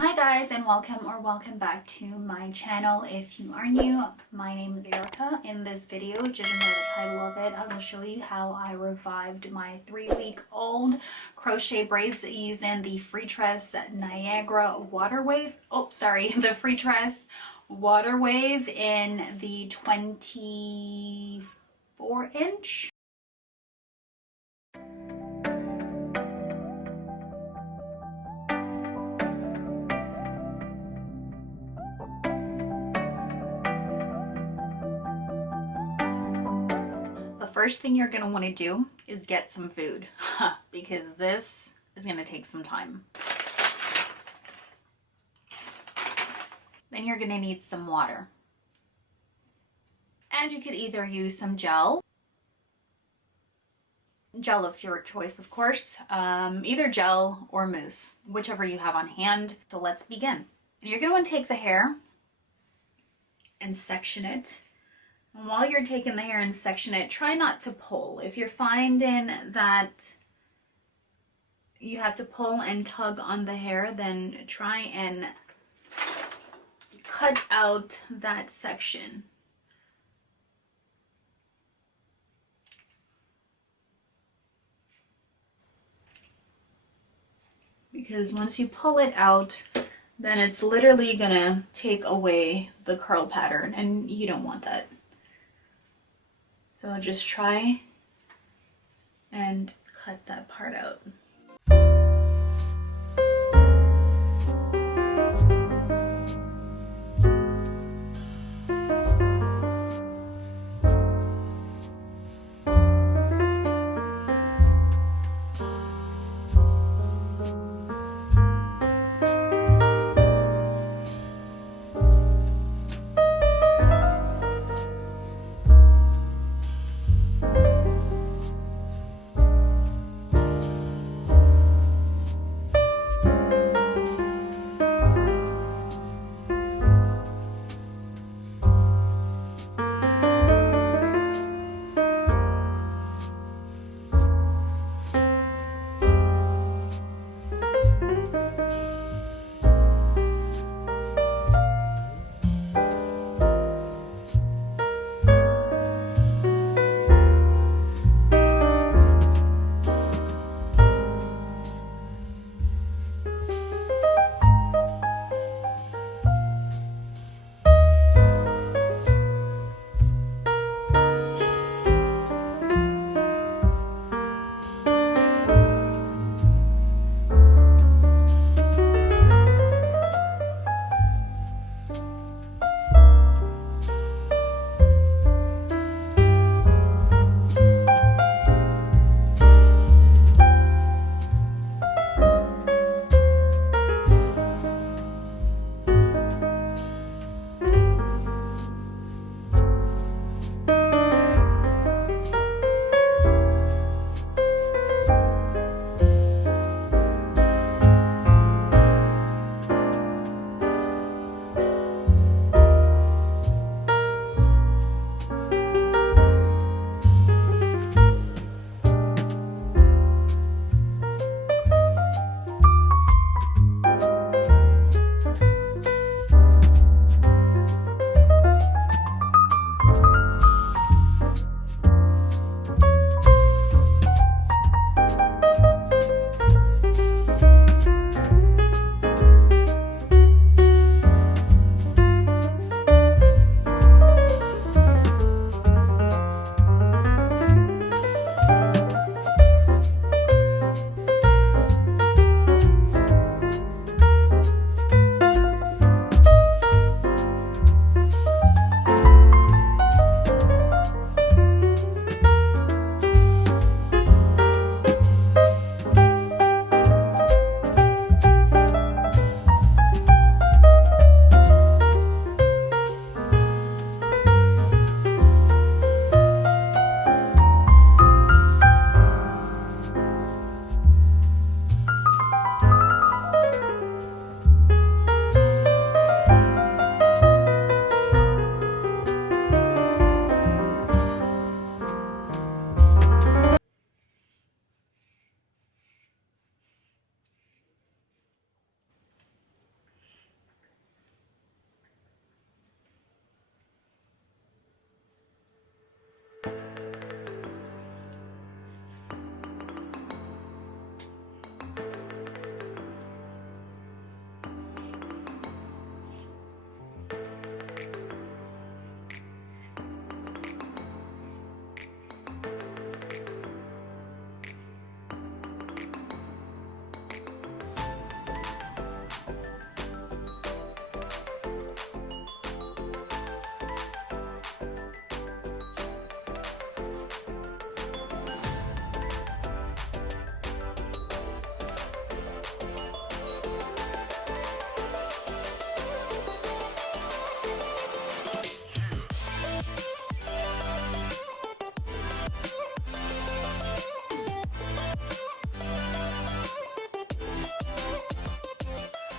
Hi guys, and welcome back to my channel. If you are new, my name is Erica. In this video, judging by the title of it, I will show you how I revived my 3-week-old crochet braids using the Freetress Niagara Water Wave. Oh, sorry, the Freetress Water Wave in the 24-inch. First thing you're going to want to do is get some food because this is going to take some time. Then you're going to need some water. And you could either use some gel of your choice, of course, either gel or mousse, whichever you have on hand. So let's begin. You're going to want to take the hair and section it. And while you're taking the hair and section it, try not to pull. If you're finding that you have to pull and tug on the hair, then try and cut out that section. Because once you pull it out, then it's literally gonna take away the curl pattern, and you don't want that. So just try and cut that part out.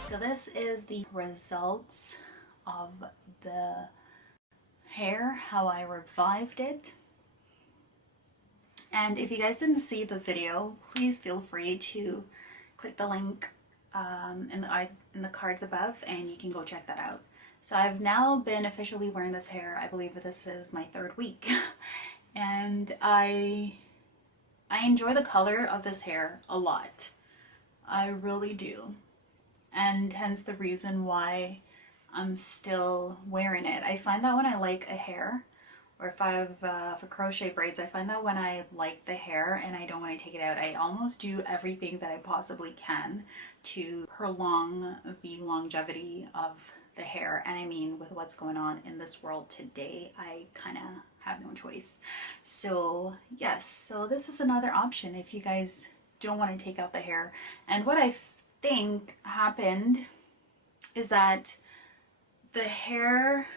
So this is the results of the hair, how I revived it. And if you guys didn't see the video, please feel free to click the link in the cards above and you can go check that out. So I've now been officially wearing this hair. I believe this is my 3rd week. And I enjoy the color of this hair a lot. I really do. And hence the reason why I'm still wearing it. I find that when I like a hair, or if I have for crochet braids, I find that when I like the hair and I don't want to take it out, I almost do everything that I possibly can to prolong the longevity of the hair. And I mean, with what's going on in this world today, I kind of have no choice. So yes, so this is another option if you guys don't want to take out the hair. And what I think happened is that the hair,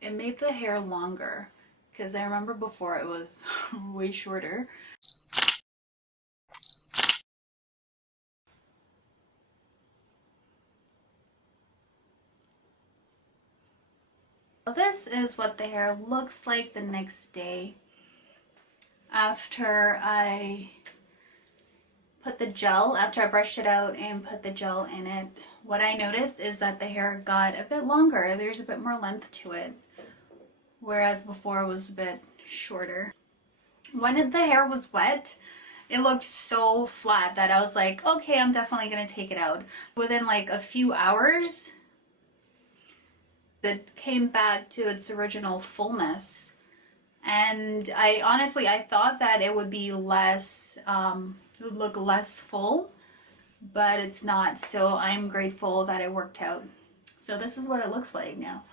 it made the hair longer, because I remember before it was way shorter. So this is what the hair looks like the next day after I put the gel, after I brushed it out and put the gel in it. What I noticed is that the hair got a bit longer. There's a bit more length to it, whereas before it was a bit shorter. When the hair was wet, it looked so flat that I was like, okay, I'm definitely gonna take it out. Within like a few hours, it came back to its original fullness. And I thought that it would be less, it would look less full, but it's not. So I'm grateful that it worked out. So this is what it looks like now.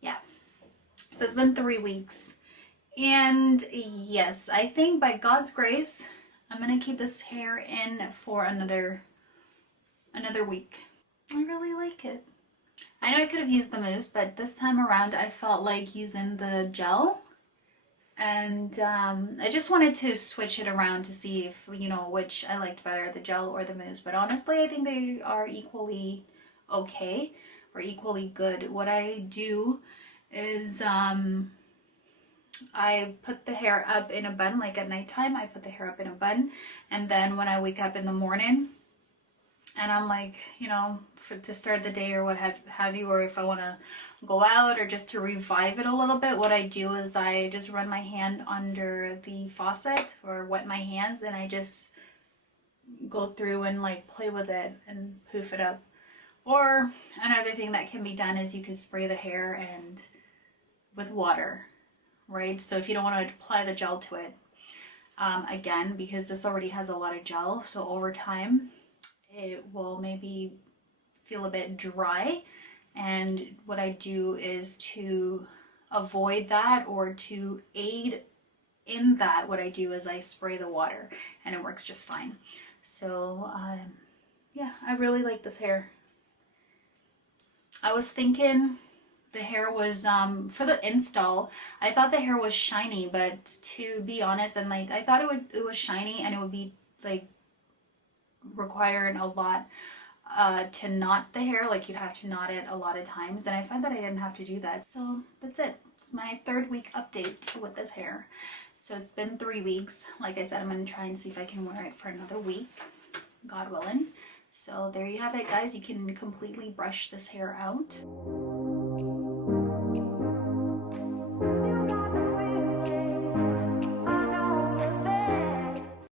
Yeah, so it's been 3 weeks. And yes, I think by God's grace, I'm gonna keep this hair in for another week. I really like it. I know I could have used the mousse, but this time around I felt like using the gel. And I just wanted to switch it around to see if, you know, which I liked better, the gel or the mousse. But honestly, I think they are equally okay or equally good. What I do is I put the hair up in a bun, like at nighttime, I put the hair up in a bun. And then when I wake up in the morning, and I'm like, you know, to start the day or what have you, or if I want to go out or just to revive it a little bit, what I do is I just run my hand under the faucet or wet my hands, and I just go through and like play with it and poof it up. Or another thing that can be done is you can spray the hair and with water, right? So if you don't want to apply the gel to it, again, because this already has a lot of gel, so over time it will maybe feel a bit dry. And what I do is to avoid that or to aid in that, what I do is I spray the water and it works just fine. So yeah, I really like this hair. I was thinking the hair was for the install, I thought the hair was shiny, but to be honest, and like I thought it was shiny and it would be like requiring a lot to knot the hair, like you'd have to knot it a lot of times, and I find that I didn't have to do that. So that's it. It's my 3rd week update with this hair. So it's been 3 weeks. Like I said, I'm going to try and see if I can wear it for another week, God willing. So there you have it, guys. You can completely brush this hair out.